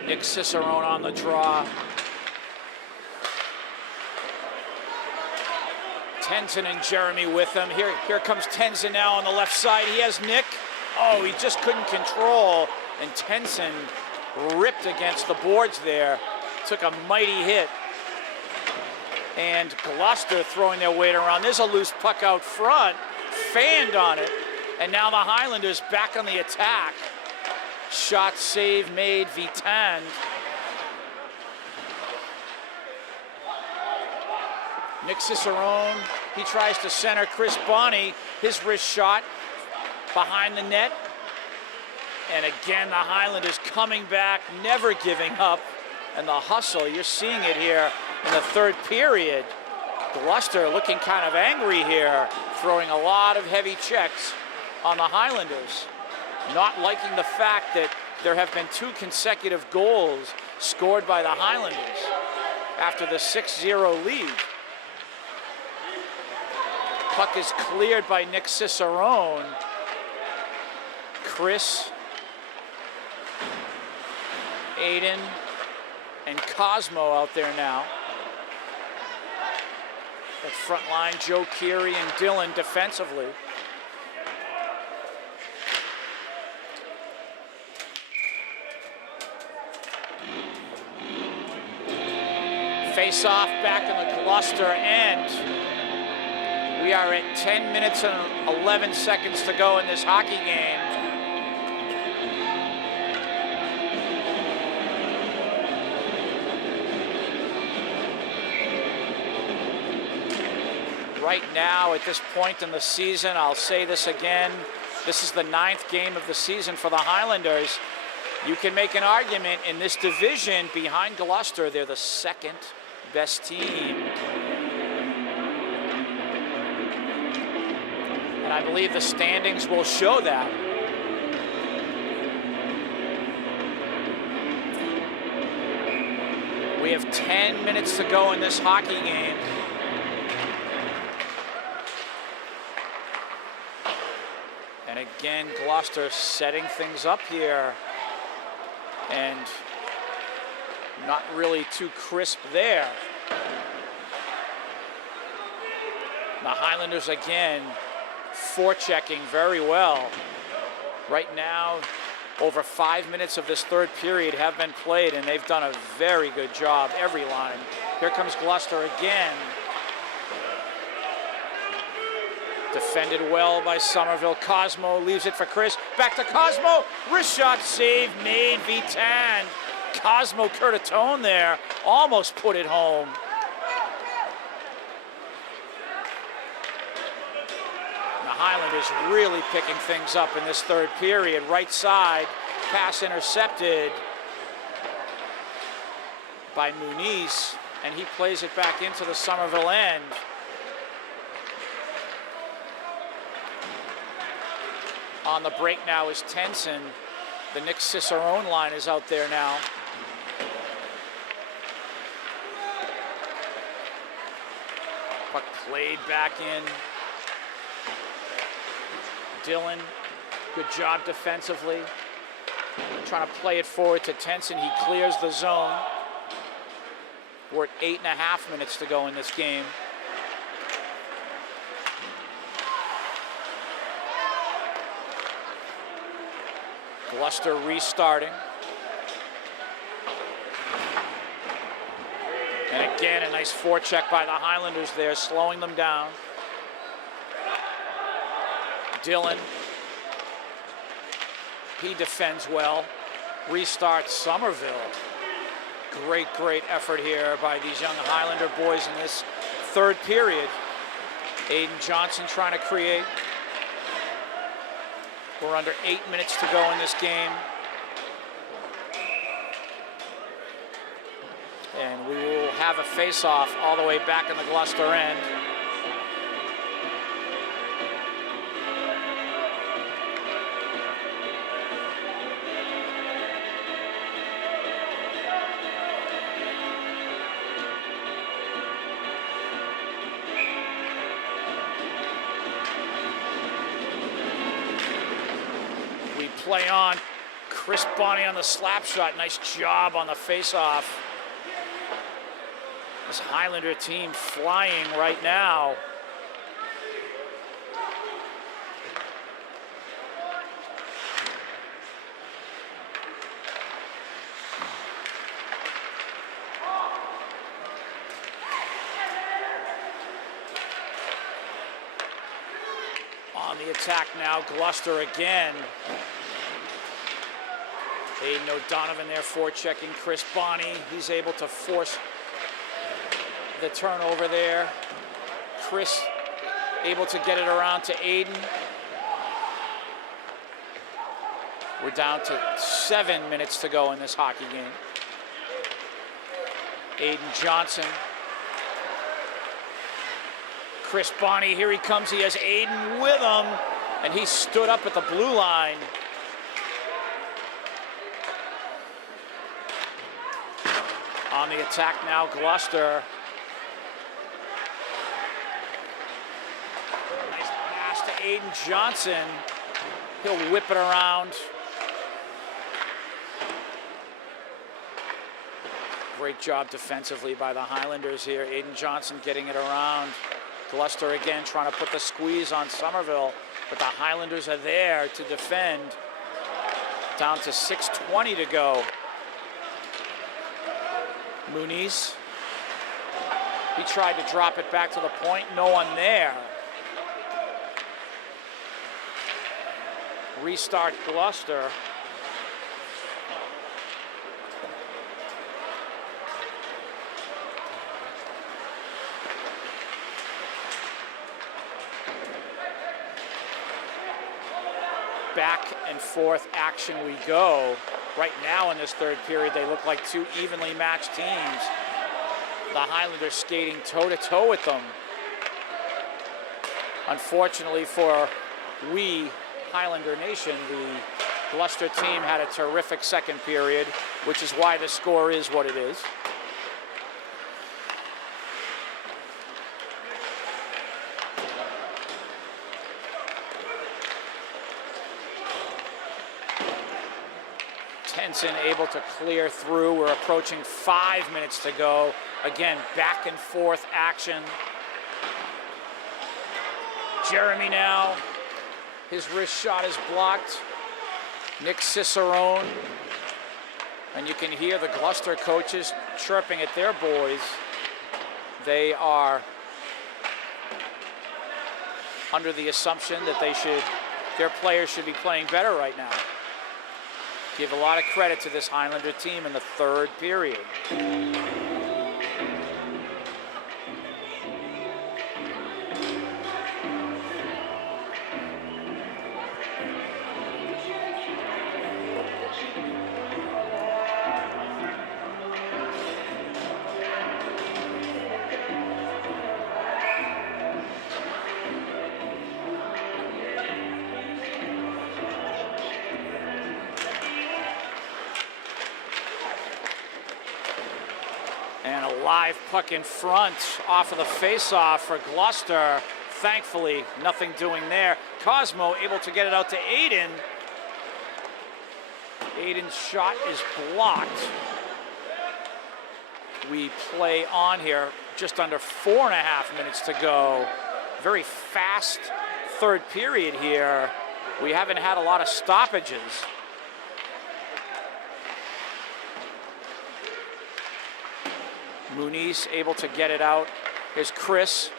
Nick Cicerone on the draw. Tenzin and Jeremy with him. Here comes Tenzin now on the left side. He has Nick. Oh, he just couldn't control. And Tenzin ripped against the boards there. Took a mighty hit. And Gloucester throwing their weight around. There's a loose puck out front. Fanned on it. And now the Highlanders back on the attack. Shot save made, Vitand. Nick Cicerone, he tries to center Chris Bonney. His wrist shot behind the net. And again, the Highlanders coming back, never giving up. And the hustle, you're seeing it here in the third period. Gloucester looking kind of angry here, throwing a lot of heavy checks on the Highlanders. Not liking the fact that there have been 2 consecutive goals scored by the Highlanders after the 6-0 lead. Puck is cleared by Nick Cicerone. Chris, Aiden, and Cosmo out there now. That front line, Joe Keary and Dylan defensively. Face off back in the Gloucester end. We are at 10 minutes and 11 seconds to go in this hockey game. Right now, at this point in the season, I'll say this again, this is the 9th game of the season for the Highlanders. You can make an argument in this division behind Gloucester, they're the 2nd best team. And I believe the standings will show that. We have 10 minutes to go in this hockey game. And again, Gloucester setting things up here. And not really too crisp there. The Highlanders again forechecking very well. Right now, over 5 minutes of this third period have been played, and they've done a very good job, every line. Here comes Gloucester again. Defended well by Somerville. Cosmo leaves it for Chris. Back to Cosmo. Wrist shot save made, Vitand. Cosmo Curtatone there. Almost put it home. The Highlanders really picking things up in this third period. Right side. Pass intercepted. by Muniz, and he plays it back into the Somerville end. On the break now is Tenson. The Nick Cicerone line is out there now. Puck played back in. Dillon, good job defensively. Trying to play it forward to Tenson. He clears the zone. We're at 8.5 minutes to go in this game. Gloucester restarting. And again, a nice forecheck by the Highlanders there, slowing them down. Dillon. He defends well. Restarts Somerville. Great effort here by these young Highlander boys in this third period. Aiden Johnson trying to create. We're under 8 minutes to go in this game. And we will have a face-off all the way back in the Gloucester end. Play on. Chris Bonney on the slap shot. Nice job on the face-off. This Highlander team flying right now. On the attack now, Gloucester again. Aiden O'Donovan there forechecking Chris Bonney. He's able to force the turnover there. Chris able to get it around to Aiden. We're down to 7 minutes to go in this hockey game. Aiden Johnson. Chris Bonney, here he comes. He has Aiden with him, and he stood up at the blue line. On the attack now, Gloucester. Nice pass to Aiden Johnson. He'll whip it around. Great job defensively by the Highlanders here. Aiden Johnson getting it around. Gloucester again trying to put the squeeze on Somerville, but the Highlanders are there to defend. Down to 6:20 to go. Muniz. He tried to drop it back to the point. No one there. Restart Gloucester. Back and forth action we go. Right now in this third period, they look like two evenly matched teams. The Highlanders skating toe-to-toe with them. Unfortunately for we, Highlander Nation, the Gloucester team had a terrific second period, which is why the score is what it is. Tenson able to clear through. We're approaching 5 minutes to go. Again, back and forth action. Jeremy now. His wrist shot is blocked. Nick Cicerone. And you can hear the Gloucester coaches chirping at their boys. They are under the assumption that their players should be playing better right now. Give a lot of credit to this Highlander team in the third period. Live puck in front off of the face-off for Gloucester. Thankfully, nothing doing there. Cosmo able to get it out to Aiden. Aiden's shot is blocked. We play on here, just under 4.5 minutes to go. Very fast third period here. We haven't had a lot of stoppages. Muniz able to get it out. Here's Chris.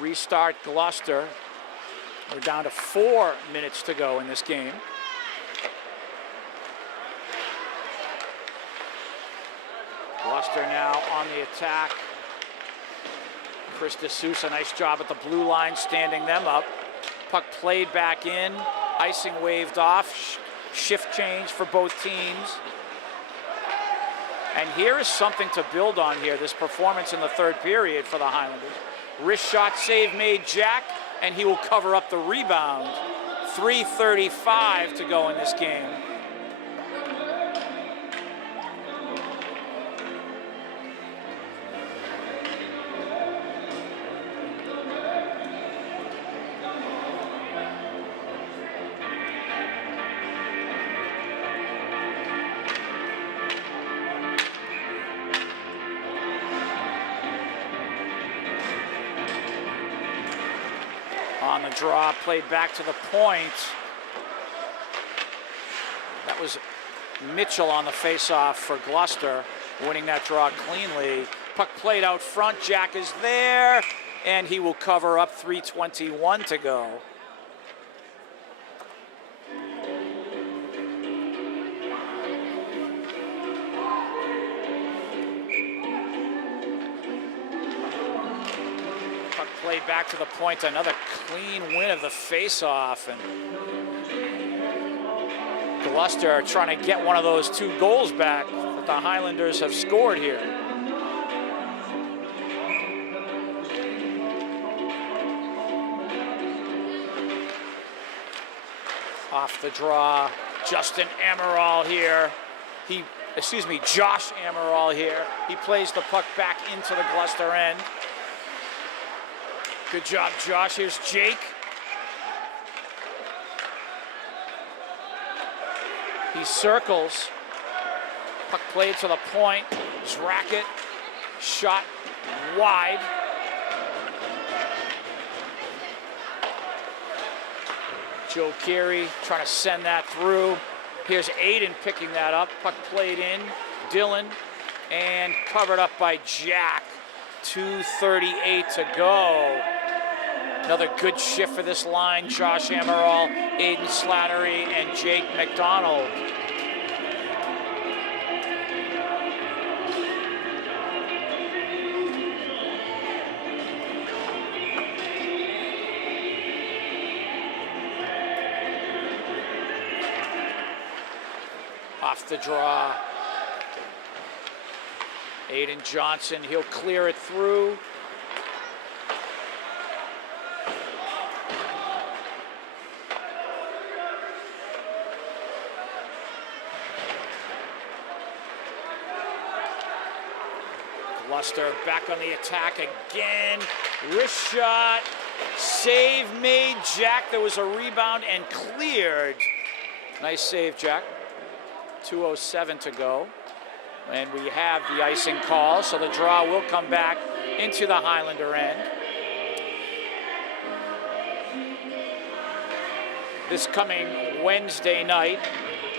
Restart Gloucester. We're down to 4 minutes to go in this game. Gloucester now on the attack. Chris DeSouza, nice job at the blue line, standing them up. Puck played back in. Icing waved off. Shift change for both teams. And here is something to build on here, this performance in the third period for the Highlanders. Wrist shot save made Jack, and he will cover up the rebound. 3:35 to go in this game. On the draw, played back to the point. That was Mitchell on the face-off for Gloucester, winning that draw cleanly. Puck played out front, Jack is there, and he will cover up. 3:21 to go. Played back to the point, another clean win of the face-off, and Gloucester are trying to get one of those 2 goals back that the Highlanders have scored here. Off the draw, Justin Amaral here. Josh Amaral here. He plays the puck back into the Gloucester end. Good job, Josh. Here's Jake. He circles. Puck played to the point. Zracket. Shot wide. Joe Carey trying to send that through. Here's Aiden picking that up. Puck played in. Dylan. And covered up by Jack. 2:38 to go. Another good shift for this line. Josh Amaral, Aiden Slattery, and Jake McDonald. Off the draw. Aiden Johnson, he'll clear it through. Gloucester back on the attack again. Wrist shot. Save made Jack. There was a rebound and cleared. Nice save, Jack. 2:07 to go. And we have the icing call, so the draw will come back into the Highlander end. This coming Wednesday night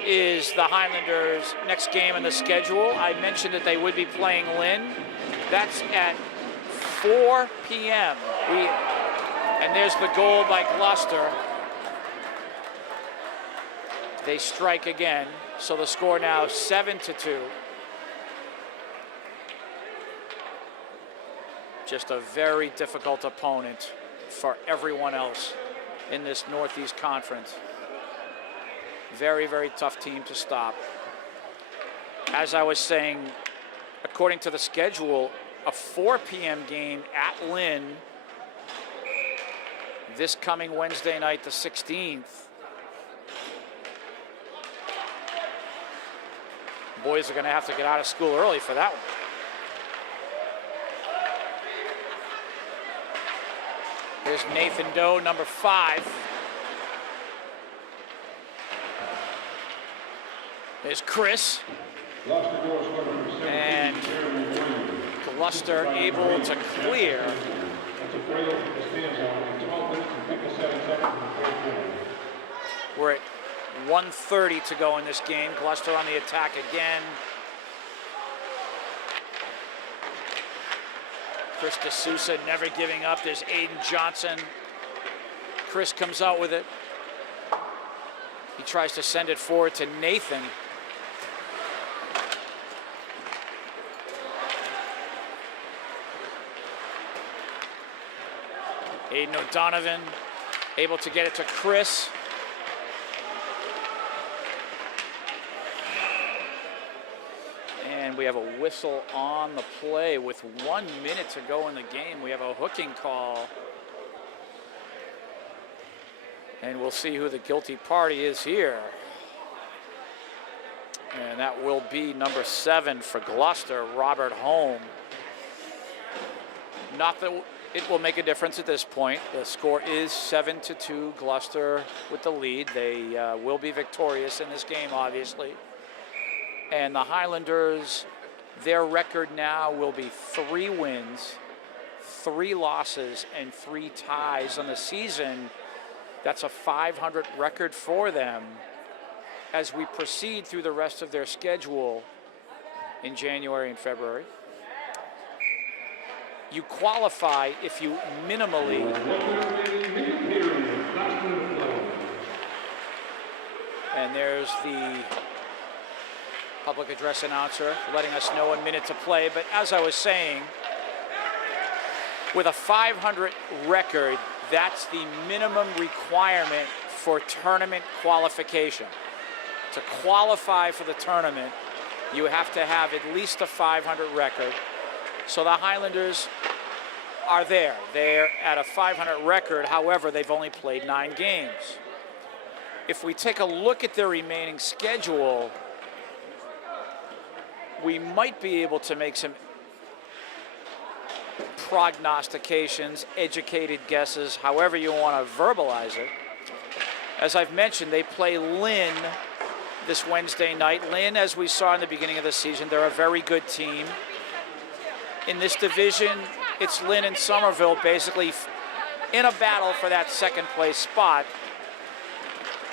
is the Highlanders' next game in the schedule. I mentioned that they would be playing Lynn. That's at 4 p.m. And there's the goal by Gloucester. They strike again, so the score now 7-2. Just a very difficult opponent for everyone else in this Northeast Conference. Very, very tough team to stop. As I was saying, according to the schedule, a 4 p.m. game at Lynn this coming Wednesday night, the 16th. boys are going to have to get out of school early for that one. Here's Nathan Doe, number 5. There's Chris. And Gloucester able to clear. We're at 1:30 to go in this game. Gloucester on the attack again. Chris D'Souza never giving up. There's Aiden Johnson. Chris comes out with it. He tries to send it forward to Nathan. Aiden O'Donovan able to get it to Chris. And we have a whistle on the play with 1 minute to go in the game. We have a hooking call. And we'll see who the guilty party is here. And that will be number 7 for Gloucester, Robert Holm. Not that it will make a difference at this point. The score is 7-2, Gloucester with the lead. They will be victorious in this game, obviously. And the Highlanders, their record now will be 3 wins, 3 losses, and 3 ties on the season. That's a 500 record for them as we proceed through the rest of their schedule in January and February. You qualify if you minimally and there's the public address announcer letting us know 1 minute to play. But as I was saying, with a 500 record, that's the minimum requirement for tournament qualification. To qualify for the tournament, you have to have at least a 500 record. So the Highlanders are there. They're at a 500 record. However, they've only played 9 games. If we take a look at their remaining schedule, we might be able to make some prognostications, educated guesses, however you want to verbalize it. As I've mentioned, they play Lynn this Wednesday night. Lynn, as we saw in the beginning of the season, they're a very good team. In this division, it's Lynn and Somerville basically in a battle for that second place spot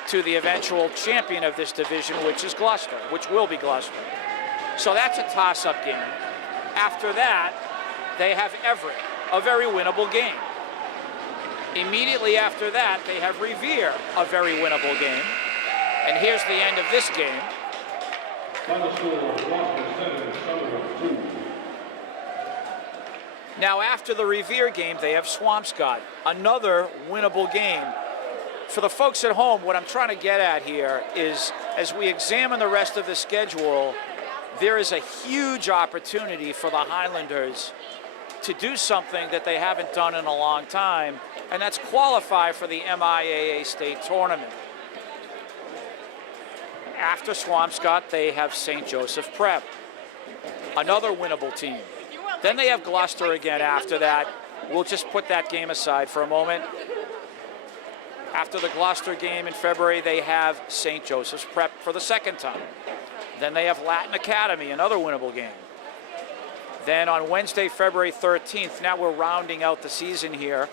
to the eventual champion of this division, which is Gloucester, which will be Gloucester. So that's a toss-up game. After that, they have Everett, a very winnable game. Immediately after that, they have Revere, a very winnable game. And here's the end of this game. Final score, Gloucester 7, Somerville 2. Now, after the Revere game, they have Swampscott, another winnable game. For the folks at home, what I'm trying to get at here is, as we examine the rest of the schedule, there is a huge opportunity for the Highlanders to do something that they haven't done in a long time, and that's qualify for the MIAA state tournament. After Swampscott, they have St. Joseph Prep, another winnable team. Then they have Gloucester again after that. We'll just put that game aside for a moment. After the Gloucester game in February, they have St. Joseph's Prep for the second time. Then they have Latin Academy, another winnable game. Then on Wednesday, February 13th, now we're rounding out the season here,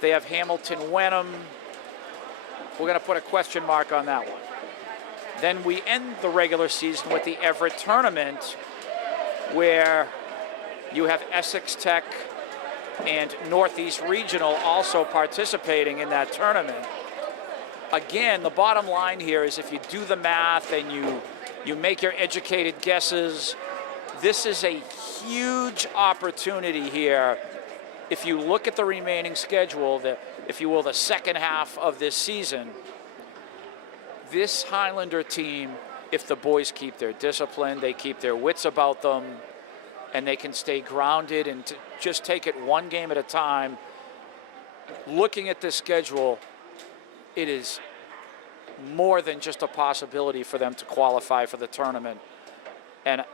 they have Hamilton Wenham. We're going to put a question mark on that one. Then we end the regular season with the Everett tournament, where you have Essex Tech and Northeast Regional also participating in that tournament. Again, the bottom line here is if you do the math and you make your educated guesses, this is a huge opportunity here. If you look at the remaining schedule, if you will, the second half of this season, this Highlander team, if the boys keep their discipline, they keep their wits about them, and they can stay grounded and to just take it one game at a time. Looking at this schedule, it is more than just a possibility for them to qualify for the tournament. And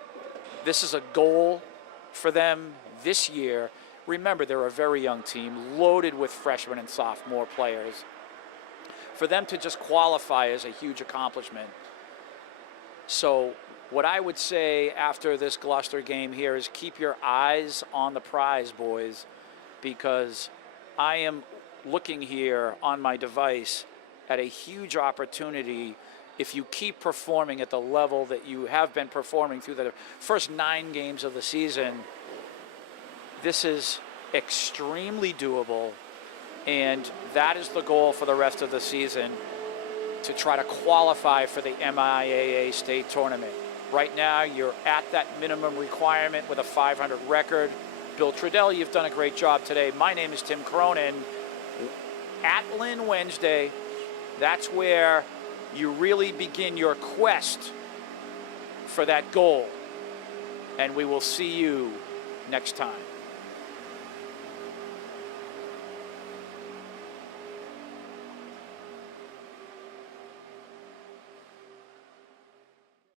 this is a goal for them this year. Remember, they're a very young team, loaded with freshmen and sophomore players. For them to just qualify is a huge accomplishment. So what I would say after this Gloucester game here is keep your eyes on the prize, boys, because I am looking here on my device at a huge opportunity. If you keep performing at the level that you have been performing through the first 9 games of the season, this is extremely doable, and that is the goal for the rest of the season, to try to qualify for the MIAA state tournament. Right now, you're at that minimum requirement with a 500 record. Bill Trudell, you've done a great job today. My name is Tim Cronin. At Lynn Wednesday, that's where you really begin your quest for that goal. And we will see you next time.